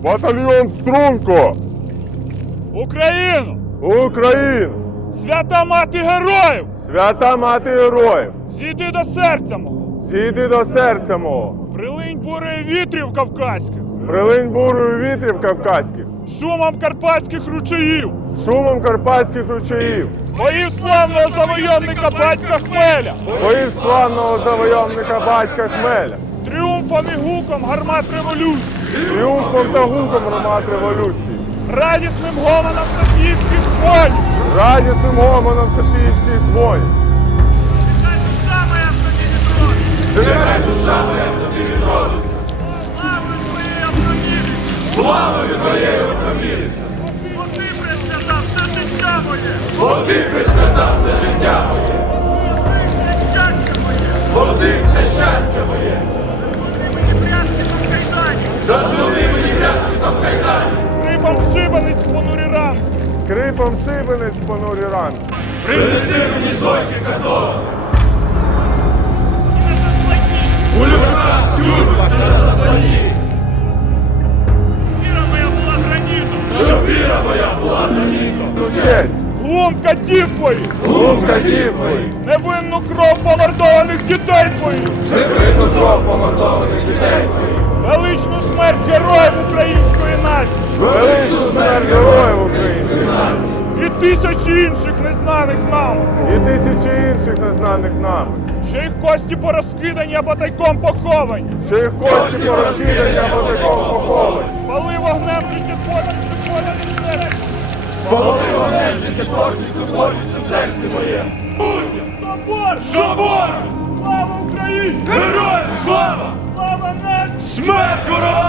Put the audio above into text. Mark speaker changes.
Speaker 1: Батальйон Струнко!
Speaker 2: Україну!
Speaker 1: Україну!
Speaker 2: Свята мати героїв!
Speaker 1: Свята мати героїв!
Speaker 2: Зійди до серця мого!
Speaker 1: Зійди до серця мого!
Speaker 2: Прилинь бурею вітрів кавказьких!
Speaker 1: Прилинь бурою вітрів кавказьких!
Speaker 2: Шумом карпатських ручаїв!
Speaker 1: Шумом карпатських ручаїв!
Speaker 2: Боїв славного завойовника батька Хмеля!
Speaker 1: Боїв славного завойовника батька Хмеля!
Speaker 2: Тріумфом і гуком гармат революції!
Speaker 1: Тріумфом та гуком громад революції!
Speaker 2: Радісним гомоном софіївських воїнів!
Speaker 1: Радісним гомоном софійських воїн!
Speaker 2: Нехай душа моя в тобі відродиться! Славою твоєю опроміниться!
Speaker 3: Славою твоєю опроміниться!
Speaker 2: Бо ти присвятав все життя моє!
Speaker 3: Бо ти присвятав все життя моє!
Speaker 2: Щастя моє!
Speaker 3: Бо ти все щастя моє!
Speaker 2: Затули мені пряски та в кайдані!
Speaker 3: Затули мені пряски та в кайдані!
Speaker 2: Крипом шибениць понурі ранки!
Speaker 1: Скрипом шибениць понурі ранки!
Speaker 3: Принеси мені зойки катова! У Львовах, тюрбах та на заслоні!
Speaker 2: Віра моя була гранітом!
Speaker 3: Щоб віра моя була гранітом!
Speaker 1: Честь!
Speaker 2: Глум катів твоїх!
Speaker 1: Глум катів твоїх!
Speaker 2: Невинну кров помордованих дітей твоїх!
Speaker 3: Не видно кров помордованих дітей твоїх!
Speaker 2: Величну смерть героїв української нації!
Speaker 1: Величну смерть героїв української нації!
Speaker 2: І тисячі інших незнаних нам!
Speaker 1: І тисячі інших незнаних нами!
Speaker 2: Що їх кості порозкидані або тайком поховані!
Speaker 1: Що їх кості порозкидані або такого поховані!
Speaker 2: Спали вогнем життєтворчістю поляних серед!
Speaker 3: Спали вогнем життєтворчістю болістю в серці моє!
Speaker 2: Собор!
Speaker 3: Собор!
Speaker 2: Слава Україні!
Speaker 3: Героям слава!
Speaker 2: Слава нації!
Speaker 3: Смерть ворогам!